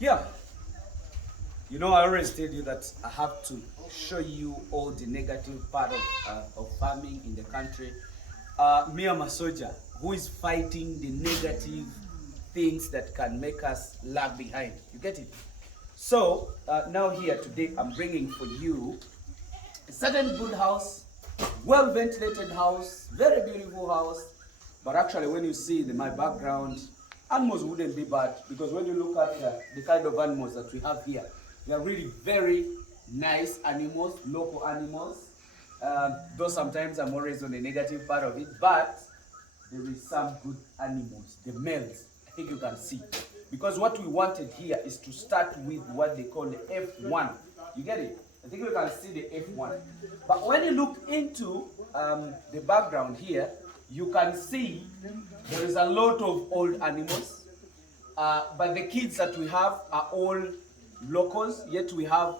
Yeah, you know, I always tell you that I have to show you all the negative part of farming in the country. Me, I'm a soldier who is fighting the negative things that can make us lag behind. You get it? So now here today, I'm bringing for you a certain good house, well ventilated house, very beautiful house. But actually, when you see in my background, animals wouldn't be bad because when you look at the kind of animals that we have here, they are really very nice animals, local animals. Though sometimes I'm always on the negative part of it, but there is some good animals, the males. I think you can see. Because what we wanted here is to start with what they call the F1. You get it? I think you can see the F1. But when you look into the background here, you can see there is a lot of old animals. But the kids that we have are all locals, yet we have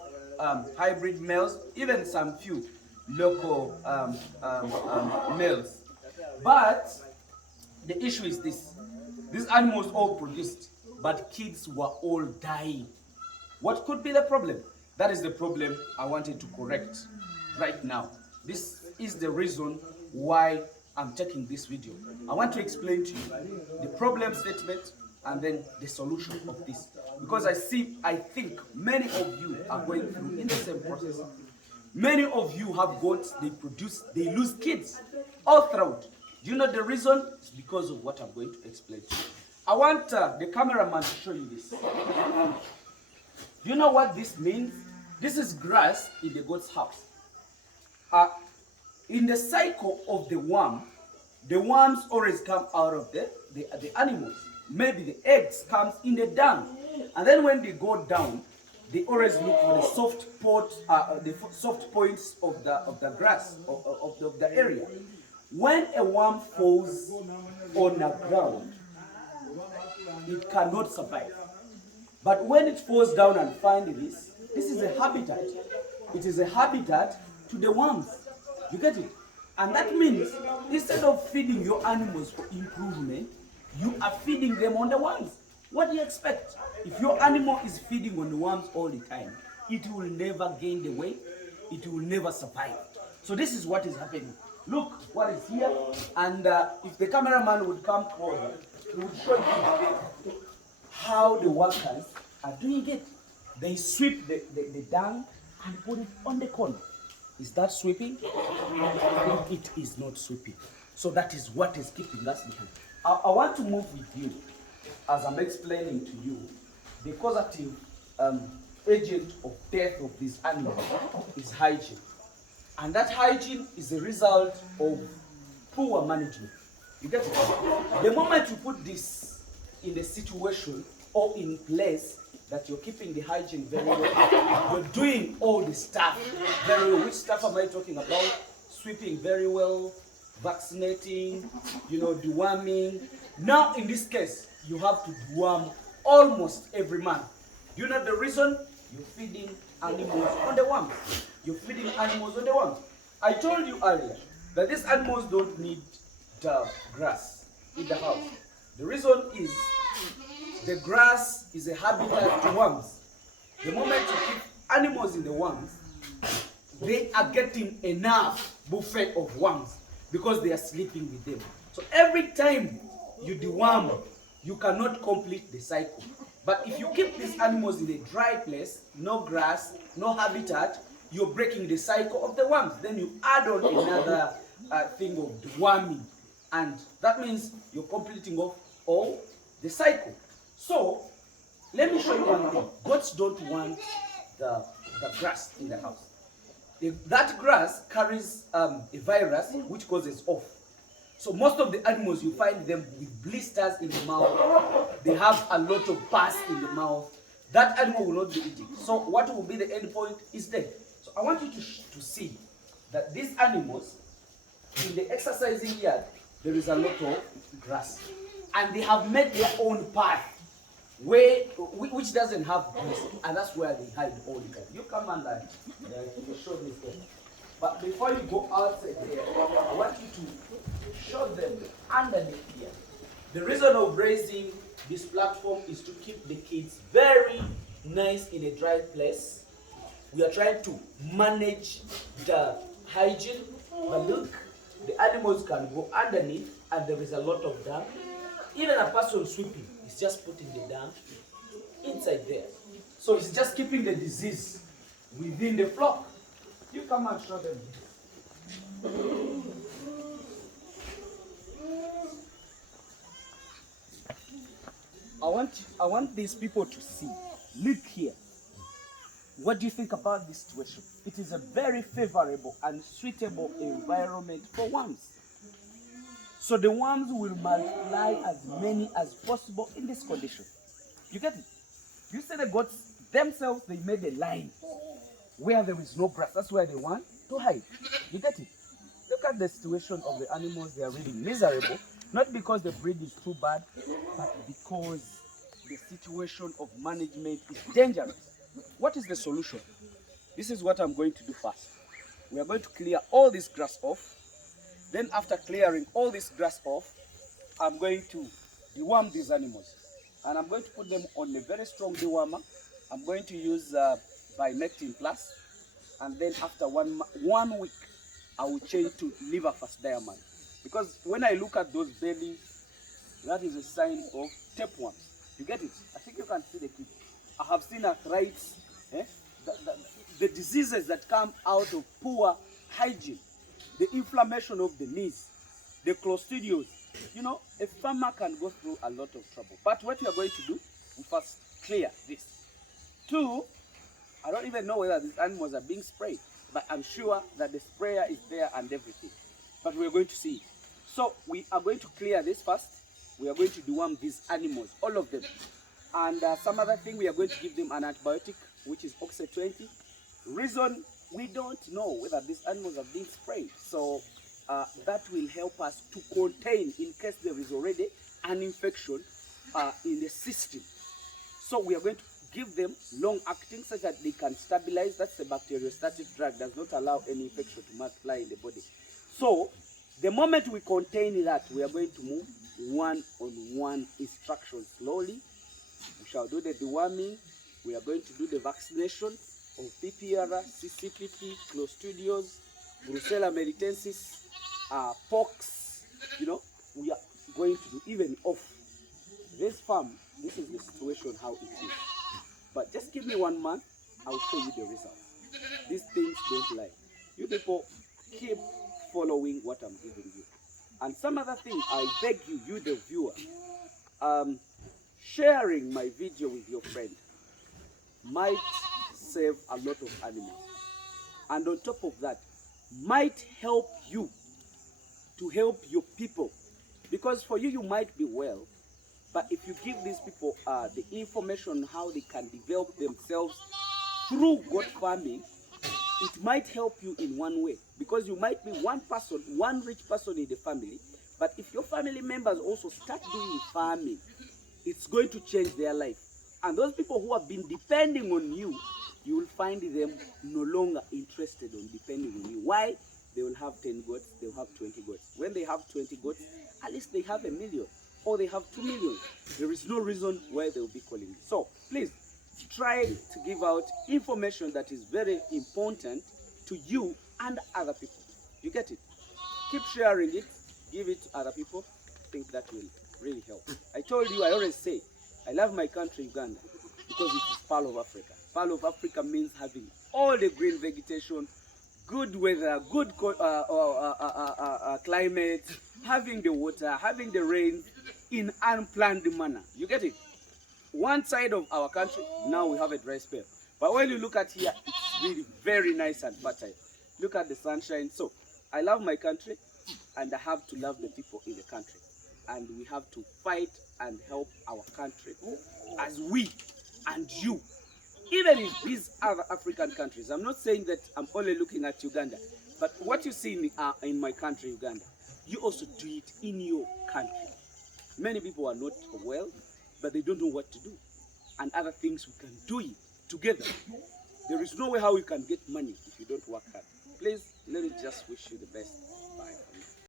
hybrid males, even some few local males. But the issue is this. These animals all produced, but kids were all dying. What could be the problem? That is the problem I wanted to correct right now. This is the reason why I'm taking this video. I want to explain to you the problem statement and then the solution of this. Because I think many of you are going through in the same process. Many of you have got, they lose kids all throughout. Do you know the reason? It's because of what I'm going to explain to you. I want the cameraman to show you this. Do you know what this means? This is grass in the goat's house. In the cycle of the worms always come out of the animals. Maybe the eggs comes in the dung. And then when they go down, they always look for the soft points of the grass, of the area. When a worm falls on the ground, it cannot survive. But when it falls down and finds this is a habitat. It is a habitat to the worms. You get it? And that means instead of feeding your animals for improvement, you are feeding them on the worms. What do you expect? If your animal is feeding on the worms all the time, it will never gain the weight. It will never survive. So this is what is happening. Look what is here, and if the cameraman would come closer, he would show you how the workers are doing it. They sweep the dung and put it on the corner. Is that sweeping? I think it is not sweeping. So that is what is keeping us behind. I want to move with you as I'm explaining to you the causative agent of death of these animals is hygiene. And that hygiene is a result of poor management. You get it? The moment you put this in the situation or in place that you're keeping the hygiene very well, you're doing all the stuff very well. Which stuff am I talking about? Sweeping very well, vaccinating, deworming. Now in this case, you have to deworm almost every month. Do you know the reason? You're feeding animals on the worms. You're feeding animals on the worms. I told you earlier that these animals don't need the grass in the house. The reason is the grass is a habitat to worms. The moment you keep animals in the worms, they are getting enough buffet of worms because they are sleeping with them. So every time you deworm, you cannot complete the cycle. But if you keep these animals in a dry place, no grass, no habitat, you're breaking the cycle of the worms. Then you add on another thing of deworming. And that means you're completing off all the cycle. So, let me show you one thing. Goats don't want the grass in the house. That grass carries a virus which causes off. So most of the animals, you find them with blisters in the mouth. They have a lot of pus in the mouth. That animal will not be eating. So what will be the end point is death. So I want you to see that these animals, in the exercising yard, there is a lot of grass. And they have made their own path, which doesn't have grass. And that's where they hide all the time. You come and you show this thing. But before you go outside there, I want you to show them underneath here. The reason of raising this platform is to keep the kids very nice in a dry place. We are trying to manage the hygiene. But look, the animals can go underneath and there is a lot of dung. Even a person sweeping is just putting the dung inside there. So it's just keeping the disease within the flock. You come and show them. I want these people to see. Look here. What do you think about this situation? It is a very favorable and suitable environment for worms. So the worms will multiply as many as possible in this condition. You get it? You see the goats themselves, they made a line where there is no grass. That's where they want to hide. You get it? Look at the situation of the animals. They are really miserable. Not because the breed is too bad, but because the situation of management is dangerous. What is the solution? This is what I'm going to do first. We are going to clear all this grass off. Then after clearing all this grass off, I'm going to deworm these animals. And I'm going to put them on a very strong dewormer. I'm going to use Bimectin Plus. And then after 1 week, I will change to liver fast diamond. Because when I look at those bellies, that is a sign of tapeworms. You get it? I think you can see the kid. I have seen arthritis, the diseases that come out of poor hygiene, the inflammation of the knees, the clostridios. You know, a farmer can go through a lot of trouble. But what we are going to do, we first clear this. 2, I don't even know whether these animals are being sprayed, but I'm sure that the sprayer is there and everything. But we are going to see. So we are going to clear this first. We are going to deworm these animals, all of them. And some other thing, we are going to give them an antibiotic, which is Oxy 20. Reason, we don't know whether these animals are being sprayed. So that will help us to contain, in case there is already an infection in the system. So we are going to give them long-acting so that they can stabilize. That's the bacteriostatic drug, does not allow any infection to multiply in the body. So the moment we contain that, we are going to move one-on-one instruction slowly. We shall do the deworming. We are going to do the vaccination of PPR, CCPP, Clostridios, Brucella melitensis, pox. You know, we are going to do even off this farm. This is the situation how it is. But just give me 1 month, I'll show you the results. These things don't lie. You people keep following what I'm giving you. And some other thing, I beg you, you the viewer, sharing my video with your friend might save a lot of animals. And on top of that, might help you to help your people. Because for you, you might be well, but if you give these people the information how they can develop themselves through goat farming, it might help you in one way. Because you might be one person, one rich person in the family, but if your family members also start doing farming, it's going to change their life. And those people who have been depending on you, you will find them no longer interested on depending on you. Why? They will have 10 goats, they will have 20 goats. When they have 20 goats, at least they have 1 million, or they have 2 million. There is no reason why they will be calling you. So please try to give out information that is very important to you and other people. You get it? Keep sharing it, give it to other people. I think that will really help. I told you, I always say, I love my country, Uganda, because it is Pearl of Africa. Pearl of Africa means having all the green vegetation, good weather, good climate, having the water, having the rain in unplanned manner. You get it? One side of our country, now we have a dry spell. But when you look at here, it's really very nice and fertile. Look at the sunshine. So, I love my country, and I have to love the people in the country. And we have to fight and help our country as we and you. Even in these other African countries, I'm not saying that I'm only looking at Uganda, but what you see in my country, Uganda, you also do it in your country. Many people are not well, but they don't know what to do. And other things we can do it together. There is no way how we can get money if you don't work hard. Please, let me just wish you the best.